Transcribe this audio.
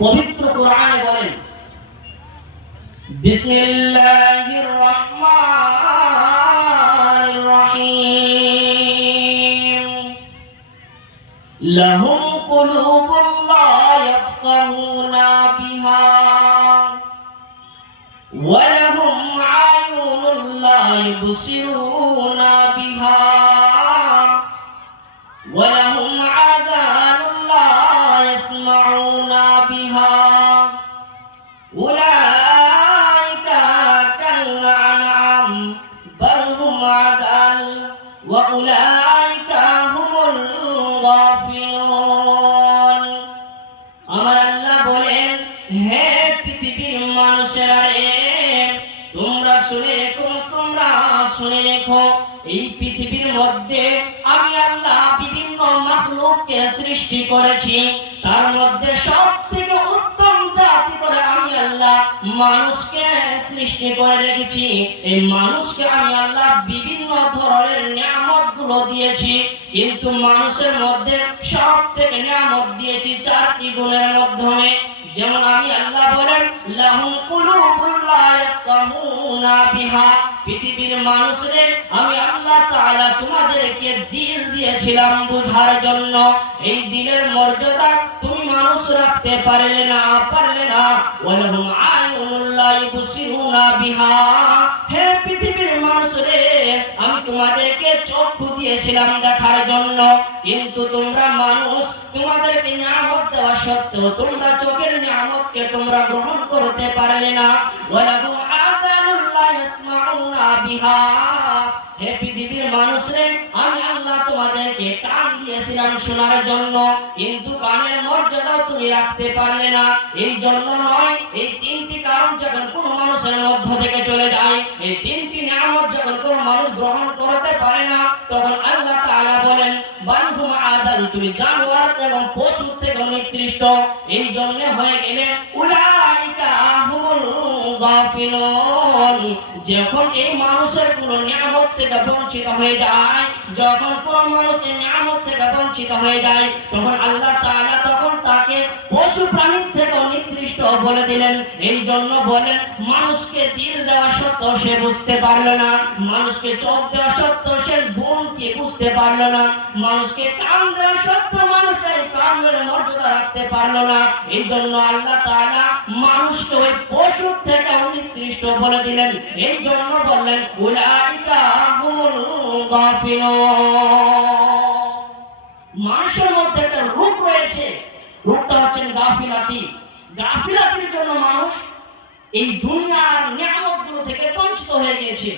পবিত্র কোরআনে বলেন, বিসমিল্লাহির রহমানির রহিম, লাহুম কুলুবুন লা ইয়াফকাহুনা বিহা ওয়া লাহুম আয়ুনুন লা ইবসিরুনা বিহা ওয়া লাহুম আযানুন লা ইয়াসমাউনা বিহা উলাইকা কাল-আনআম বাল হুম আদাল ওয়া উলাইকা হুমুল গাফিলুন। আমার আল্লাহ বলেন, হে পৃথিবীর মানুষেরা রে, তোমরা শুনে রেখো, এই পৃথিবীর মধ্যে আমি আল্লাহ বিভিন্ন মাখলুককে সৃষ্টি করেছি। তার মধ্যে সবথেকে উত্তম জাতি করে আমি আল্লাহ মানুষকে সৃষ্টি করে রেখেছি। এই মানুষকে আমি আল্লাহ বিভিন্ন ধরনের নিয়ামতগুলো দিয়েছি, কিন্তু মানুষের মধ্যে সবথেকে নিয়ামত দিয়েছি চারটি গুণের মাধ্যমে। যেমন আমি আল্লাহ বলেন, লাহুম কুলুবুন লা ইয়াফকাহুনা বিহা, পৃথিবীর মানুষরে আমি আল্লাহ তাআলা তোমাদেরকে দিল দিয়েছিলাম বুঝার জন্য। এই দিলের মর্যাদা তুমি মানুষ রাখতে পারলে না। ওয়া লাহুম আয়ুনুন লা ইবসিরুনা বিহা, হে পৃথিবীর মানুষরে আমি তোমাদেরকে চক্ষু দিয়েছিলাম দেখার জন্য, কিন্তু তোমরা মানুষ, তোমাদেরকে নিয়ামত দেওয়া সত্ত্বেও তোমরা চোখের নিয়ামতকে তোমরা গ্রহণ করতে পারলে না। ওয়া লাহুম আযানুন লা ইয়াসমাউনা বিহা, হে পৃথিবীর মানুষরে আমি আল্লাহ তোমাদেরকে কান দিয়েছিলাম শোনার জন্য, কিন্তু কানের মর্যাদাও তুমি রাখতে পারলে না। এই জন্য নয়, এই তিনটি কারণ যখন কোনো মানুষের মধ্য থেকে চলে যায়, এই তিনটি নিয়ামত যখন কোনো মানুষ গ্রহণ করতে পারে না, তখন আল্লাহ তাআলা বলেন, বাল হুম আদাল, তুমি জানোয়ার এবং পশু থেকে নিকৃষ্ট। এই জন্য হয়ে গেলে উলাইকা হুমুল গাফিলুন। যখন এই মানুষের কোন নিয়ামত থেকে বঞ্চিত হয়ে যায়, যখন কোন মানুষের নিয়ামত থেকে বঞ্চিত হয়ে যায়, তখন আল্লাহ তাআলা তখন তাকে পশু প্রাণীর থেকে নিকৃষ্ট বলে দিলেন। এই জন্য বলেন, মানুষকে দিল দেওয়া সত্ত্বেও সে বুঝতে পারলো না, মানুষকে চোখ দেওয়া সত্ত্বেও সে গুণ কি বুঝতে পারলো না, মানুষকে কান দেওয়া সত্ত্বেও মানুষ এই কানের মর্যাদা রাখতে পারলো না। এই জন্য আল্লাহ তাআলা মানুষকে ওই পশু থেকে নিকৃষ্ট বলে দিলেন। এই জন্য বললেন, উলাইকা হুমুল গাফিলুন। মানুষের মধ্যে একটা রূপ রয়েছে, রূপটা হচ্ছে গাফিলাতি। গাফিলাতির জন্য মানুষ এই দুনিয়ার নিয়ামতগুলো থেকে বঞ্চিত হয়ে গিয়েছে।